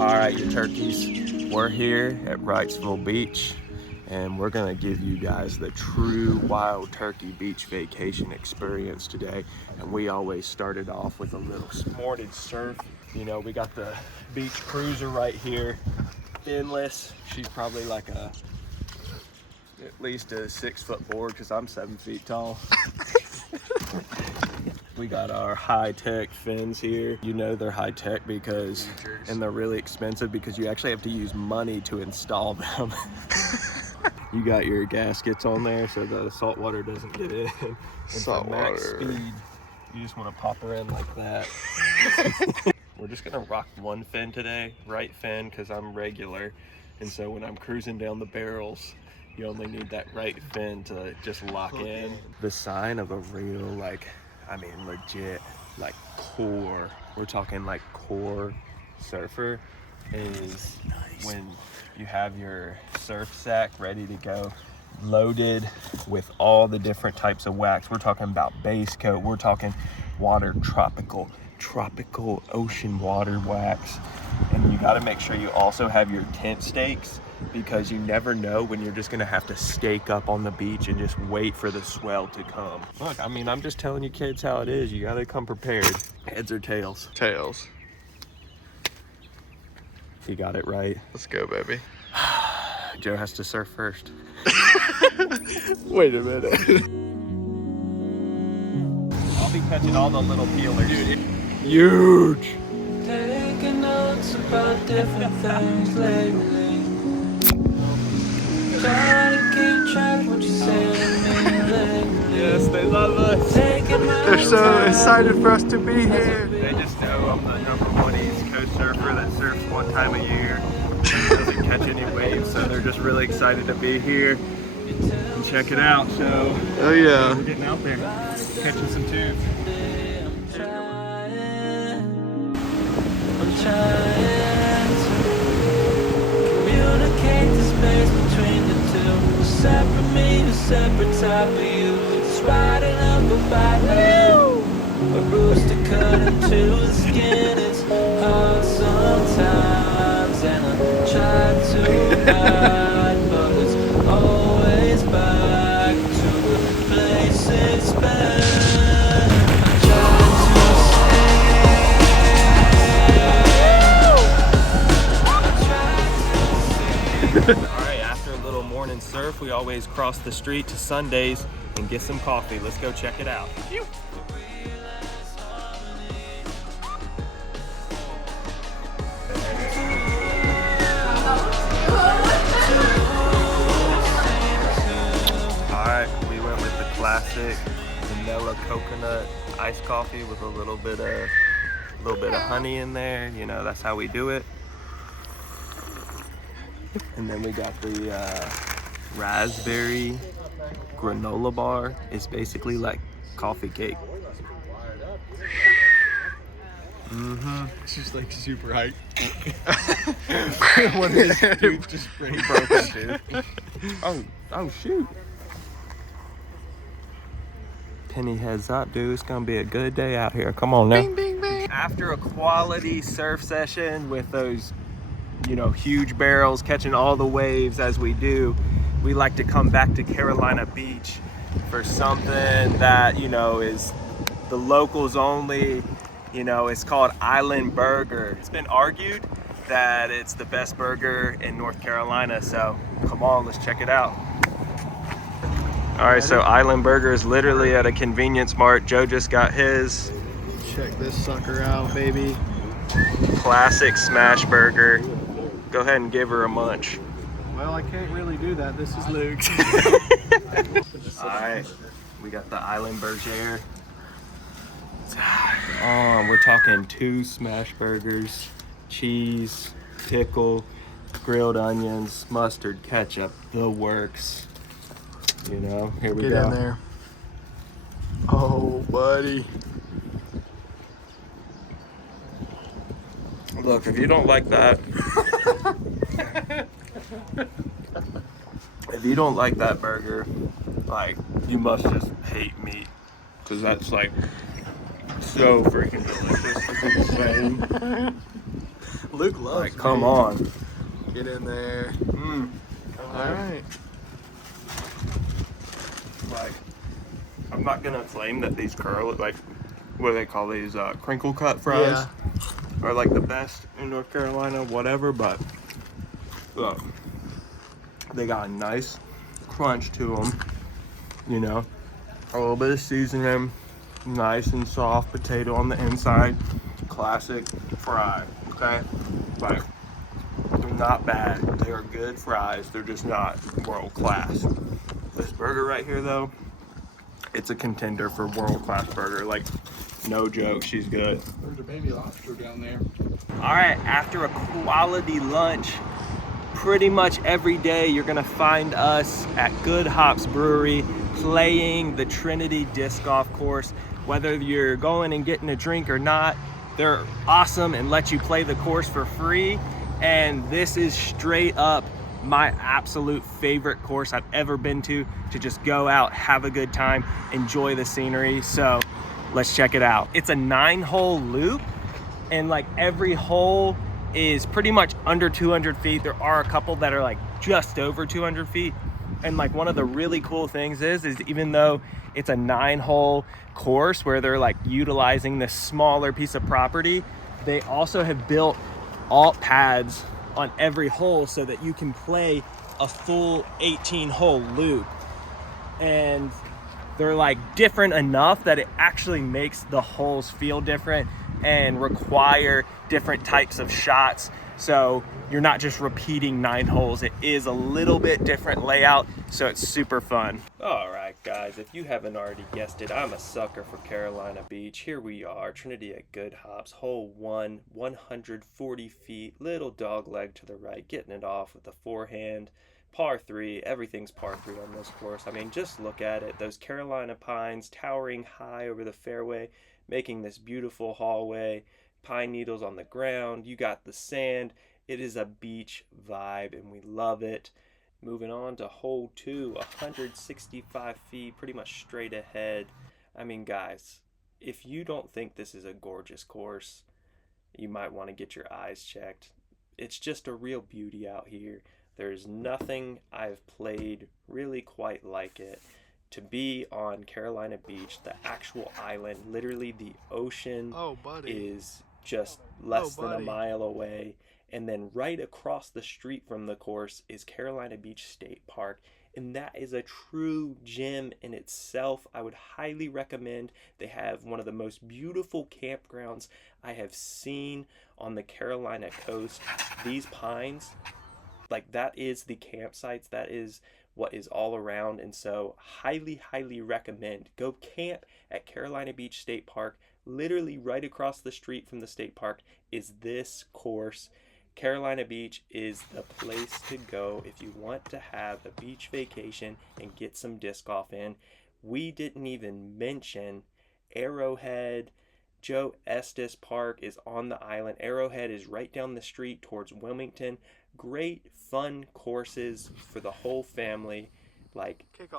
All right, you turkeys, we're here at Wrightsville Beach, and we're gonna give you guys the true wild turkey beach vacation experience today. And we always started off with a little morning surf. You know, we got the beach cruiser right here, finless. She's probably like at least a 6 foot board because I'm 7 feet tall. We got our high-tech fins here. You know they're high-tech because, and they're really expensive because you actually have to use money to install them. You got your gaskets on there so the salt water doesn't get in. And salt for max water. speed, you just want to pop her in like that. We're just gonna rock one fin today, right fin, because I'm regular. And so when I'm cruising down the barrels, you only need that right fin to just lock in. The sign of a real, like, I mean, legit, like core, we're talking like core surfer, is when you have your surf sack ready to go, loaded with all the different types of wax. We're talking about base coat, we're talking water, tropical ocean water wax. And you got to make sure you also have your tent stakes, because you never know when you're just gonna have to stake up on the beach and just wait for the swell to come. Look, I mean, I'm just telling you kids how it is. You gotta come prepared. Heads or tails? Tails. You got it right. Let's go, baby. Joe has to surf first. Wait a minute. I'll be catching all the little peelers. Dude, huge. Taking notes about different things lately. Trying to keep track of what you're saying to me lately. Yes, they love us. They're so excited for us to be here. They just know I'm the #1 East Coast surfer that surfs one time a year. Doesn't catch any waves, so they're just really excited to be here and check it out. So, Oh yeah. we're getting out there, catching some tubes. I'm trying to communicate the space between the two. Separate me, a separate type of you. It's riding up a bike you. A rooster cut into the skin. It's hard sometimes, and I try to hide, but it's always back to the place it's been. I try to All right, after a little morning surf, we always cross the street to Sundays and get some coffee. Let's go check it out. All right, we went with the classic vanilla coconut iced coffee with a little bit of honey in there. You know, that's how we do it. And then we got the raspberry granola bar. It's basically like coffee cake. It's just like super hype. One of his tubes just broken, dude. Oh shoot. Penny, heads up, dude. It's gonna be a good day out here. Come on now. Bing, bing, bing. After a quality surf session with those, you know, huge barrels, catching all the waves as we do, we like to come back to Carolina Beach for something that, you know, is the locals only. You know, it's called Island Burger. It's been argued that it's the best burger in North Carolina, so come on, let's check it out. All right, so Island Burger is literally at a convenience mart. Joe just got his. Check this sucker out, baby. Classic smash burger. Go ahead and give her a munch. Well, I can't really do that. This is Luke's. All right, we got the Island Burger. Oh, we're talking 2 smash burgers, cheese, pickle, grilled onions, mustard, ketchup, the works. You know, here we go. Get in there. Oh, buddy. Look, if you don't like that, if you don't like that burger, like, you must just hate meat, because that's like so freaking delicious. It's insane. Luke loves Like, come on. Get in there. All right. Like, I'm not gonna claim that these like, what do they call these, crinkle cut fries are like the best in North Carolina, whatever, but look, they got a nice crunch to them, you know, a little bit of seasoning, nice and soft potato on the inside, classic fry, okay? Like, they're not bad, they are good fries, they're just not world class. This burger right here though, it's a contender for world class burger, like no joke, she's good. There's a baby lobster down there. All right, after a quality lunch, pretty much every day you're gonna find us at Good Hops Brewery playing the Trinity disc golf course. Whether you're going and getting a drink or not, they're awesome and let you play the course for free. And this is straight up my absolute favorite course I've ever been to just go out, have a good time, enjoy the scenery. So let's check it out. It's a 9-hole loop, and like every hole is pretty much under 200 feet. There are a couple that are like just over 200 feet. And like one of the really cool things is even though it's a 9-hole course where they're like utilizing this smaller piece of property, they also have built alt pads on every hole so that you can play a full 18-hole loop. And they're like different enough that it actually makes the holes feel different and require different types of shots. So you're not just repeating 9 holes. It is a little bit different layout, so it's super fun. All right, guys, if you haven't already guessed it, I'm a sucker for Carolina Beach. Here we are, Trinity at Good Hops, hole 1, 140 feet, little dog leg to the right, getting it off with the forehand. Par 3, everything's par 3 on this course. I mean, just look at it. Those Carolina pines towering high over the fairway, making this beautiful hallway. Pine needles on the ground. You got the sand. It is a beach vibe, and we love it. Moving on to hole 2, 165 feet, pretty much straight ahead. I mean, guys, if you don't think this is a gorgeous course, you might want to get your eyes checked. It's just a real beauty out here. There's nothing I've played really quite like it. To be on Carolina Beach, the actual island, literally the ocean is just less than a mile away. And then right across the street from the course is Carolina Beach State Park. And that is a true gem in itself. I would highly recommend. They have one of the most beautiful campgrounds I have seen on the Carolina coast. These pines, like that is the campsites. That is what is all around. And so highly recommend. Go camp at Carolina Beach State Park. Literally right across the street from the state park is this course. Carolina Beach is the place to go if you want to have a beach vacation and get some disc golf in. We didn't even mention Arrowhead. Joe Estes Park is on the island. Arrowhead is right down the street towards Wilmington. Great fun courses for the whole family.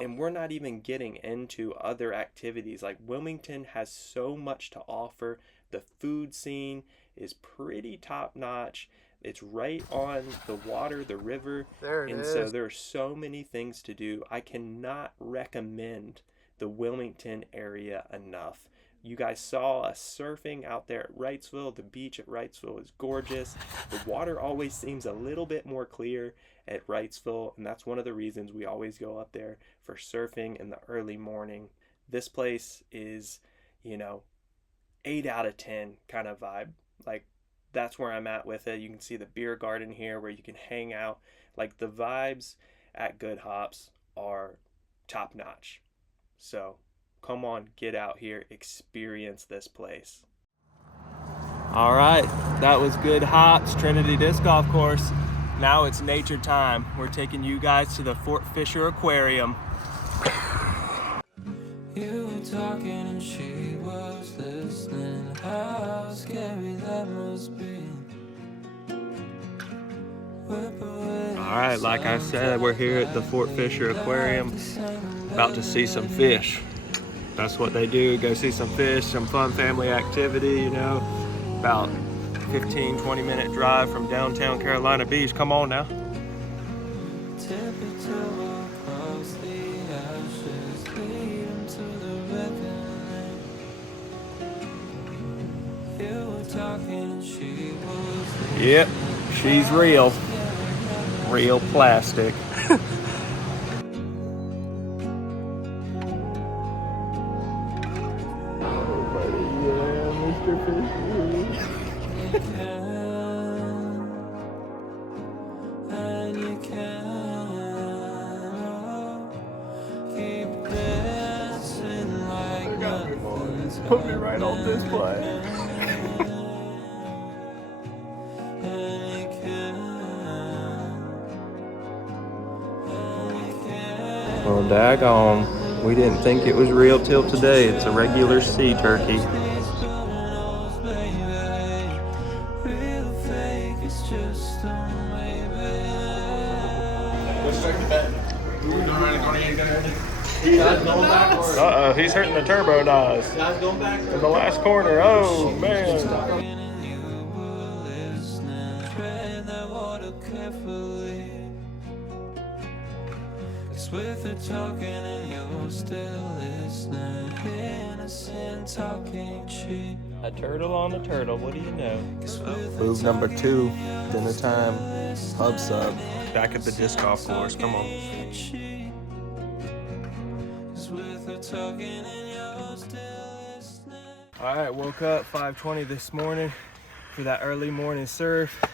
And we're not even getting into other activities. Like, Wilmington has so much to offer. The food scene is pretty top notch. It's right on the water, the river. So there are so many things to do. I cannot recommend the Wilmington area enough. You guys saw us surfing out there at Wrightsville. The beach at Wrightsville is gorgeous. The water always seems a little bit more clear at Wrightsville, and that's one of the reasons we always go up there for surfing in the early morning. This place is, 8 out of 10 kind of vibe. Like, that's where I'm at with it. You can see the beer garden here where you can hang out. Like, the vibes at Good Hops are top notch. So come on, get out here, experience this place. All right, that was Good Hops, Trinity Disc Golf Course. Now it's nature time. We're taking you guys to the Fort Fisher Aquarium. You were talking and she was listening. How scary that must be. All right, like I said, we're here at the Fort Fisher Aquarium, about to see some fish. That's what they do, go see some fish, some fun family activity, about 15-20 minute drive from downtown Carolina Beach. Come on now. Yep, she's real. Real plastic. Put me right on display. Well, daggone, we didn't think it was real till today. It's a regular sea turkey. Uh-oh, he's hurting the turbo dies. In the last corner, oh man. With her talking and you're still listening, innocent talking cheap. A turtle on a turtle, what do you know? Move number 2, dinner time, pub sub. Back at the disc golf course, come on. Alright, woke up 5:20 this morning for that early morning surf,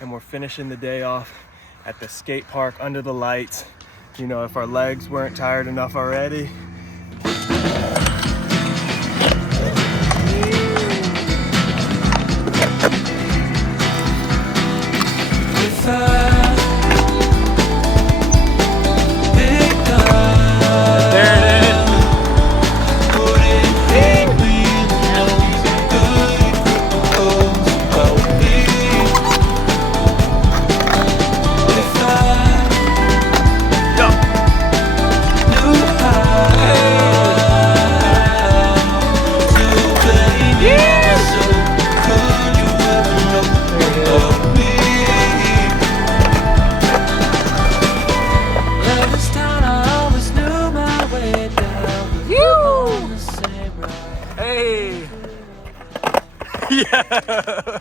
and we're finishing the day off at the skate park under the lights. You know, if our legs weren't tired enough already. Yeah.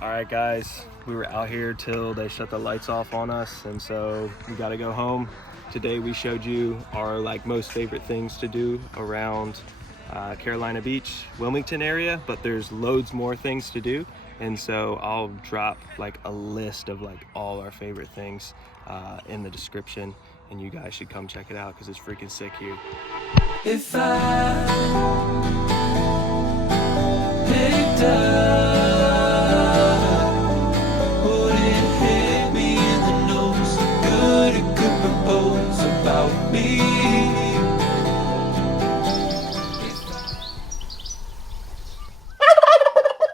All right, guys, we were out here till they shut the lights off on us, and so we got to go home. Today we showed you our most favorite things to do around Carolina Beach, Wilmington area, but there's loads more things to do, and so I'll drop a list of all our favorite things in the description, and you guys should come check it out because it's freaking sick here. If I picked up